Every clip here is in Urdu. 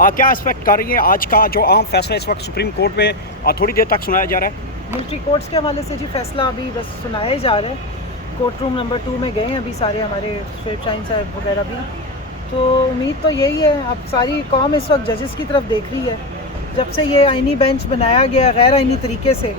کیا ایکسپیکٹ کر رہی ہیں آج کا جو اہم فیصلہ اس وقت سپریم کورٹ میں تھوڑی دیر تک سنایا جا رہا ہے؟ ملٹری کورٹس کے حوالے سے جی فیصلہ ابھی بس سنایا جا رہا ہے. کورٹ روم نمبر 2 میں گئے ہیں ابھی سارے ہمارے شعیب شاہین صاحب وغیرہ بھی. تو امید تو یہی ہے، اب ساری قوم اس وقت ججز کی طرف دیکھ رہی ہے. جب سے یہ آئینی بینچ بنایا گیا غیر آئینی طریقے سے،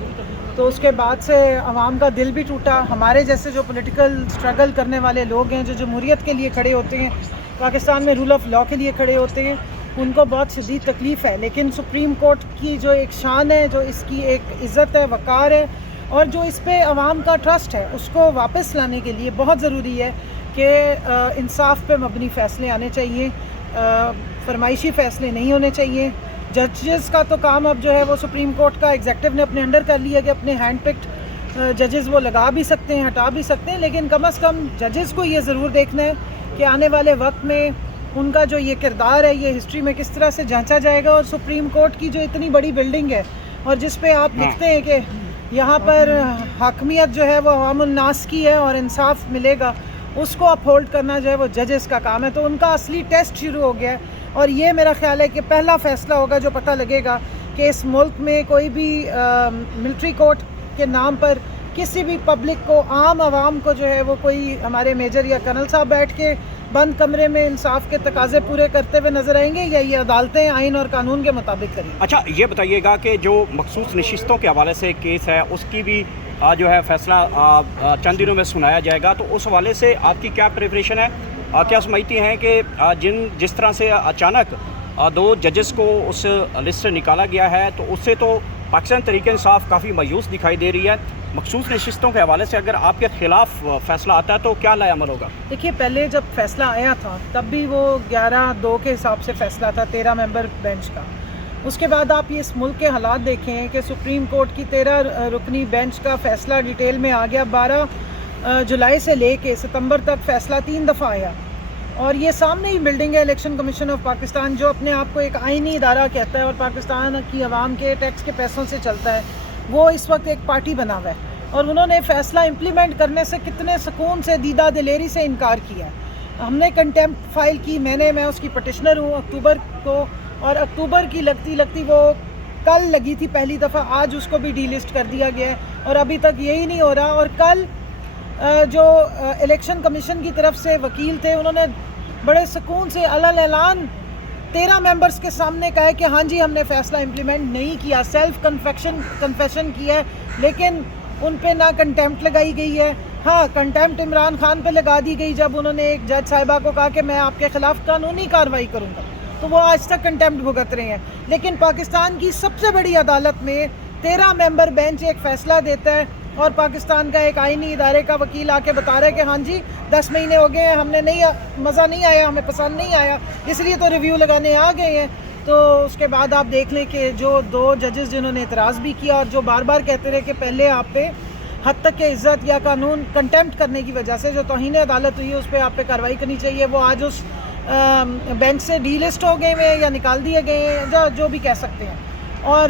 تو اس کے بعد سے عوام کا دل بھی ٹوٹا. ہمارے جیسے جو پولیٹیکل سٹرگل کرنے والے لوگ ہیں، جو جمہوریت کے لیے کھڑے ہوتے ہیں، پاکستان میں رول آف لاء کے لیے کھڑے ہوتے ہیں، ان کو بہت شدید تکلیف ہے. لیکن سپریم کورٹ کی جو ایک شان ہے، جو اس کی ایک عزت ہے، وقار ہے، اور جو اس پہ عوام کا ٹرسٹ ہے، اس کو واپس لانے کے لیے بہت ضروری ہے کہ انصاف پہ مبنی فیصلے آنے چاہیے، فرمائشی فیصلے نہیں ہونے چاہیے. ججز کا تو کام اب جو ہے وہ سپریم کورٹ کا ایگزیکٹو نے اپنے انڈر کر لیا کہ اپنے ہینڈ پکڈ ججز وہ لگا بھی سکتے ہیں، ہٹا بھی سکتے ہیں. لیکن کم از کم ججز کو یہ ضرور دیکھنا ہے کہ آنے والے وقت میں ان کا جو یہ کردار ہے یہ ہسٹری میں کس طرح سے جانچا جائے گا. اور سپریم کورٹ کی جو اتنی بڑی بلڈنگ ہے، اور جس پہ آپ لکھتے ہیں کہ یہاں پر حاکمیت جو ہے وہ عوام الناس کی ہے اور انصاف ملے گا، اس کو اپ ہولڈ کرنا جو ہے وہ ججز کا کام ہے. تو ان کا اصلی ٹیسٹ شروع ہو گیا ہے، اور یہ میرا خیال ہے کہ پہلا فیصلہ ہوگا جو پتہ لگے گا کہ اس ملک میں کوئی بھی ملٹری کورٹ کے نام پر کسی بھی پبلک کو، عام عوام کو جو ہے وہ کوئی ہمارے میجر یا کرنل صاحب بیٹھ کے بند کمرے میں انصاف کے تقاضے پورے کرتے ہوئے نظر آئیں گے، یا یہ عدالتیں آئین اور قانون کے مطابق کریں گی. اچھا یہ بتائیے گا کہ جو مخصوص نشستوں کے حوالے سے کیس ہے، اس کی بھی جو ہے فیصلہ چند دنوں میں سنایا جائے گا، تو اس حوالے سے آپ کی کیا پریپریشن ہے؟ کیا سمجھتی ہیں کہ جس طرح سے اچانک 2 ججز کو اس لسٹ سے نکالا گیا ہے، تو اس سے تو پاکستان تحریک انصاف کافی مایوس دکھائی دے رہی ہے. مخصوص نشستوں کے حوالے سے اگر آپ کے خلاف فیصلہ آتا ہے تو کیا لائے عمل ہوگا؟ دیکھیے، پہلے جب فیصلہ آیا تھا تب بھی وہ 11-2 کے حساب سے فیصلہ تھا 13 ممبر بینچ کا. اس کے بعد آپ یہ اس ملک کے حالات دیکھیں کہ سپریم کورٹ کی 13 رکنی بینچ کا فیصلہ ڈیٹیل میں آ گیا. 12 جولائی سے لے کے ستمبر تک فیصلہ 3 دفعہ آیا. اور یہ سامنے ہی بلڈنگ ہے الیکشن کمیشن آف پاکستان، جو اپنے آپ کو ایک آئینی ادارہ کہتا ہے اور پاکستان کی عوام کے ٹیکس کے پیسوں سے چلتا ہے. وہ اس وقت ایک پارٹی بنا ہوا ہے، اور انہوں نے فیصلہ امپلیمنٹ کرنے سے کتنے سکون سے، دیدہ دلیری سے انکار کیا ہے. ہم نے کنٹیمپٹ فائل کی، میں اس کی پٹیشنر ہوں اکتوبر کو، اور اکتوبر کی لگتی وہ کل لگی تھی پہلی دفعہ. آج اس کو بھی ڈی لسٹ کر دیا گیا ہے، اور ابھی تک یہی نہیں ہو رہا. اور کل جو الیکشن کمیشن کی طرف سے وکیل تھے، انہوں نے بڑے سکون سے علل اعلان 13 ممبرز کے سامنے کہا ہے کہ ہاں جی ہم نے فیصلہ امپلیمنٹ نہیں کیا، سیلف کنفیشن کیا ہے. لیکن ان پہ نہ کنٹیمپٹ لگائی گئی ہے. ہاں، کنٹیمپٹ عمران خان پہ لگا دی گئی جب انہوں نے ایک جج صاحبہ کو کہا کہ میں آپ کے خلاف قانونی کارروائی کروں گا، تو وہ آج تک کنٹیمپٹ بھگت رہے ہیں. لیکن پاکستان کی سب سے بڑی عدالت میں 13 ممبر بینچ ایک فیصلہ دیتا ہے، اور پاکستان کا ایک آئینی ادارے کا وکیل آ کے بتا رہا ہے کہ ہاں جی 10 مہینے ہو گئے ہیں، ہم نے مزہ نہیں آیا، ہمیں پسند نہیں آیا، اس لیے تو ریویو لگانے آ گئے ہیں. تو اس کے بعد آپ دیکھ لیں کہ جو 2 ججز جنہوں نے اعتراض بھی کیا، اور جو بار بار کہتے رہے کہ پہلے آپ پہ حد تک کہ عزت یا قانون کنٹیمپٹ کرنے کی وجہ سے جو توہین عدالت ہوئی ہے اس پہ آپ پہ کارروائی کرنی چاہیے، وہ آج اس بینچ سے ڈی لسٹ ہو گئے ہیں یا نکال دیے گئے ہیں، جو بھی کہہ سکتے ہیں. اور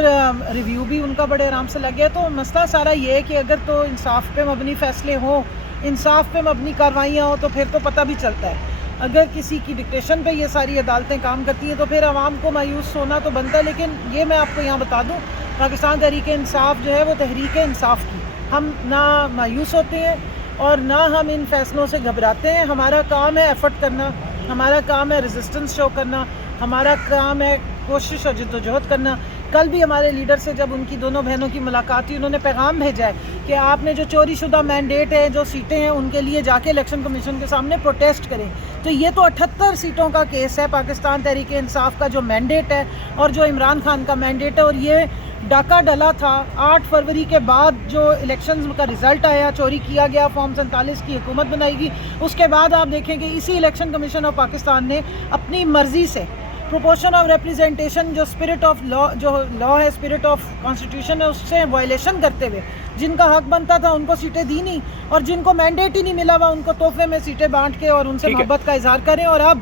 ریویو بھی ان کا بڑے آرام سے لگ گیا. تو مسئلہ سارا یہ ہے کہ اگر تو انصاف پہ مبنی فیصلے ہوں، انصاف پہ مبنی کارروائیاں ہوں، تو پھر تو پتہ بھی چلتا ہے. اگر کسی کی ڈکٹیشن پہ یہ ساری عدالتیں کام کرتی ہیں تو پھر عوام کو مایوس ہونا تو بنتا ہے. لیکن یہ میں آپ کو یہاں بتا دوں، پاکستان تحریک انصاف جو ہے وہ تحریک انصاف کی، ہم نہ مایوس ہوتے ہیں اور نہ ہم ان فیصلوں سے گھبراتے ہیں. ہمارا کام ہے ایفرٹ کرنا، ہمارا کام ہے ریزسٹنس شو کرنا، ہمارا کام ہے کوشش اور جدوجہد کرنا. کل بھی ہمارے لیڈر سے جب ان کی دونوں بہنوں کی ملاقات ہوئی، انہوں نے پیغام بھیجا ہے کہ آپ نے جو چوری شدہ مینڈیٹ ہے، جو سیٹیں ہیں، ان کے لیے جا کے الیکشن کمیشن کے سامنے پروٹیسٹ کریں. تو یہ تو 78 سیٹوں کا کیس ہے پاکستان تحریک انصاف کا جو مینڈیٹ ہے، اور جو عمران خان کا مینڈیٹ ہے. اور یہ ڈاکہ ڈلا تھا 8 فروری کے بعد جو الیکشنز کا رزلٹ آیا، چوری کیا گیا، فارم 47 کی حکومت بنائی گئی. اس کے بعد آپ دیکھیں کہ اسی الیکشن کمیشن آف پاکستان نے اپنی مرضی سے پروپورشن آف ریپریزنٹیشن، جو اسپرٹ آف لا، جو لا ہے، اسپرٹ آف کانسٹیٹیوشن ہے، اس سے وائلیشن کرتے ہوئے جن کا حق بنتا تھا ان کو سیٹیں دی نہیں، اور جن کو مینڈیٹ ہی نہیں ملا ہوا ان کو تحفے میں سیٹیں بانٹ کے اور ان سے محبت کا اظہار کریں. اور اب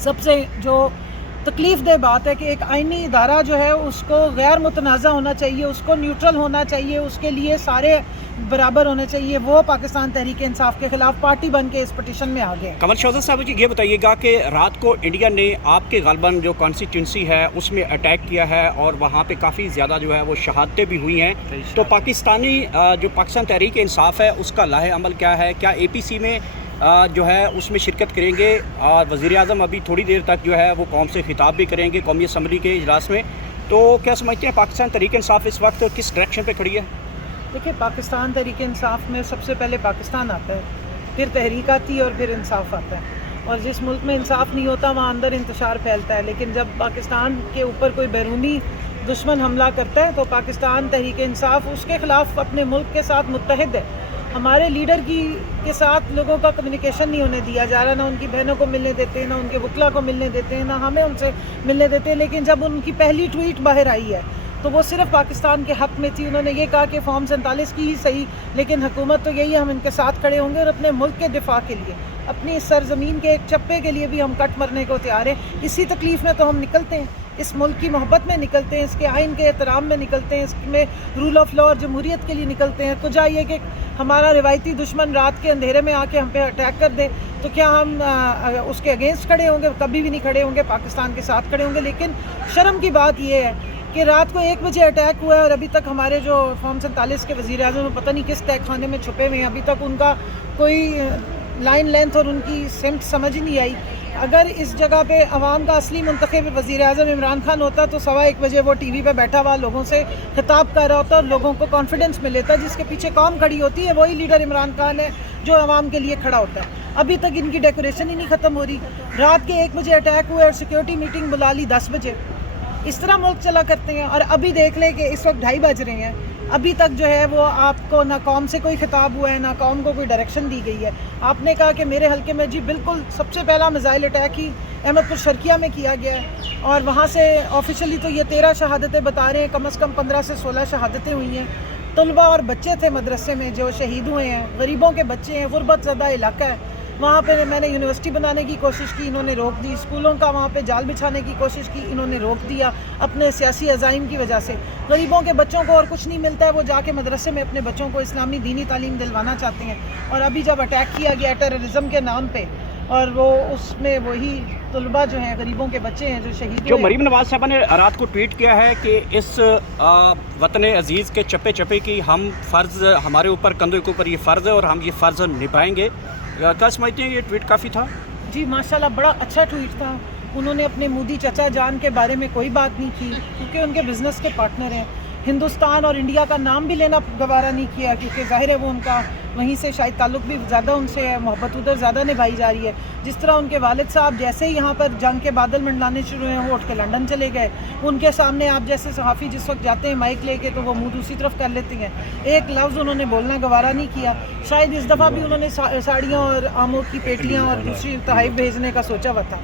سب سے جو تکلیف دہ بات ہے کہ ایک آئینی ادارہ جو ہے اس کو غیر متنازع ہونا چاہیے، اس کو نیوٹرل ہونا چاہیے، اس کے لیے سارے برابر ہونے چاہیے، وہ پاکستان تحریک انصاف کے خلاف پارٹی بن کے اس پٹیشن میں آ گئے۔ کمر شوزہ صاحب جی یہ بتائیے گا کہ رات کو انڈیا نے آپ کے غالباً جو کانسٹیٹیونسی ہے اس میں اٹیک کیا ہے اور وہاں پہ کافی زیادہ جو ہے وہ شہادتیں بھی ہوئی ہیں، تو پاکستانی جو پاکستان تحریک انصاف ہے اس کا لاہ عمل کیا ہے؟ کیا اے پی سی میں جو ہے اس میں شرکت کریں گے؟ اور وزیر اعظم ابھی تھوڑی دیر تک جو ہے وہ قوم سے خطاب بھی کریں گے قومی اسمبلی کے اجلاس میں، تو کیا سمجھتے ہیں پاکستان تحریک انصاف اس وقت کس ڈائریکشن پہ کھڑی ہے؟ دیکھیں، پاکستان تحریک انصاف میں سب سے پہلے پاکستان آتا ہے، پھر تحریک آتی ہے اور پھر انصاف آتا ہے، اور جس ملک میں انصاف نہیں ہوتا وہاں اندر انتشار پھیلتا ہے، لیکن جب پاکستان کے اوپر کوئی بیرونی دشمن حملہ کرتا ہے تو پاکستان تحریک انصاف اس کے خلاف اپنے ملک کے ساتھ متحد ہے۔ ہمارے لیڈر کے ساتھ لوگوں کا کمیونیکیشن نہیں ہونے دیا جا رہا، نہ ان کی بہنوں کو ملنے دیتے ہیں، نہ ان کے وکلا کو ملنے دیتے ہیں، نہ ہمیں ان سے ملنے دیتے ہیں، لیکن جب ان کی پہلی ٹویٹ باہر آئی ہے تو وہ صرف پاکستان کے حق میں تھی۔ انہوں نے یہ کہا کہ فارم 47 کی ہی صحیح، لیکن حکومت تو یہی ہے، ہم ان کے ساتھ کھڑے ہوں گے اور اپنے ملک کے دفاع کے لیے، اپنی سرزمین کے ایک چپے کے لیے بھی ہم کٹ مرنے کو تیار ہیں۔ اسی تکلیف میں تو ہم نکلتے ہیں، اس ملک کی محبت میں نکلتے ہیں، اس کے آئین کے احترام میں نکلتے ہیں، اس میں رول آف لا اور جمہوریت کے لیے نکلتے ہیں۔ کجا یہ کہ ہمارا روایتی دشمن رات کے اندھیرے میں آ کے ہم پہ اٹیک کر دے تو کیا ہم اس کے اگینسٹ کھڑے ہوں گے؟ کبھی بھی نہیں کھڑے ہوں گے، پاکستان کے ساتھ کھڑے ہوں گے۔ لیکن شرم کی بات یہ ہے کہ رات کو 1 بجے اٹیک ہوا ہے اور ابھی تک ہمارے جو فارم 47 کے وزیر اعظم پتہ نہیں کس تہہ خانے میں چھپے ہوئے ہیں، ابھی تک ان کا کوئی لائن لینتھ اور ان کی سمت سمجھ نہیں آئی۔ اگر اس جگہ پہ عوام کا اصلی منتخب وزیر اعظم عمران خان ہوتا تو 1:15 بجے وہ ٹی وی پہ بیٹھا ہوا لوگوں سے خطاب کر رہا ہوتا اور لوگوں کو کانفیڈنس میں لیتا، جس کے پیچھے قوم کھڑی ہوتی ہے وہی لیڈر عمران خان ہے جو عوام کے لیے کھڑا ہوتا ہے۔ ابھی تک ان کی ڈیکوریشن ہی نہیں ختم ہو رہی، رات کے 1 بجے اٹیک ہوئے اور سیکیورٹی میٹنگ بلا لی 10 بجے۔ اس طرح ملک چلا کرتے ہیں، اور ابھی دیکھ لیں کہ اس وقت 2:30 بج رہے ہیں، ابھی تک جو ہے وہ آپ کو نہ قوم سے کوئی خطاب ہوا ہے، نہ قوم کو کوئی ڈائریکشن دی گئی ہے۔ آپ نے کہا کہ میرے حلقے میں جی بالکل سب سے پہلا میزائل اٹیک ہی احمد پور شرکیہ میں کیا گیا ہے، اور وہاں سے آفیشلی تو یہ 13 شہادتیں بتا رہے ہیں، کم از کم 15 سے 16 شہادتیں ہوئی ہیں۔ طلباء اور بچے تھے مدرسے میں جو شہید ہوئے ہیں، غریبوں کے بچے ہیں، غربت زدہ علاقہ ہے، وہاں پہ میں نے یونیورسٹی بنانے کی کوشش کی، انہوں نے روک دی، اسکولوں کا وہاں پہ جال بچھانے کی کوشش کی، انہوں نے روک دیا اپنے سیاسی عزائم کی وجہ سے۔ غریبوں کے بچوں کو اور کچھ نہیں ملتا ہے، وہ جا کے مدرسے میں اپنے بچوں کو اسلامی دینی تعلیم دلوانا چاہتے ہیں، اور ابھی جب اٹیک کیا گیا ٹیررزم کے نام پہ، اور وہ اس میں وہی طلباء جو ہیں، غریبوں کے بچے ہیں جو شہید ہوئے جو ہیں۔ مریم نواز صاحبہ نے رات کو ٹویٹ کیا ہے کہ اس وطن عزیز کے چپے چپے کی ہم فرض، ہمارے اوپر کندھوں کے اوپر یہ فرض ہے اور ہم یہ فرض نبھائیں گے، کیا سمجھتے ہیں یہ ٹویٹ کافی تھا؟ جی ماشاءاللہ بڑا اچھا ٹویٹ تھا۔ انہوں نے اپنے مودی چچا جان کے بارے میں کوئی بات نہیں کی کیونکہ ان کے بزنس کے پارٹنر ہیں۔ ہندوستان اور انڈیا کا نام بھی لینا گوارا نہیں کیا کیونکہ ظاہر ہے وہ ان کا وہیں سے شاید تعلق بھی زیادہ ان سے ہے، محبت ادھر زیادہ نبھائی جا رہی ہے۔ جس طرح ان کے والد صاحب جیسے ہی یہاں پر جنگ کے بادل منڈلانے شروع ہوئے، وہ اٹھ کے لنڈن چلے گئے، ان کے سامنے آپ جیسے صحافی جس وقت جاتے ہیں مائک لے کے تو وہ منہ دوسری طرف کر لیتے ہیں، ایک لفظ انہوں نے بولنا گوارا نہیں کیا۔ شاید اس دفعہ بھی انہوں نے ساڑیاں اور آموں کی پیٹلیاں اور دوسری تحائف بھیجنے کا سوچا ہوا تھا۔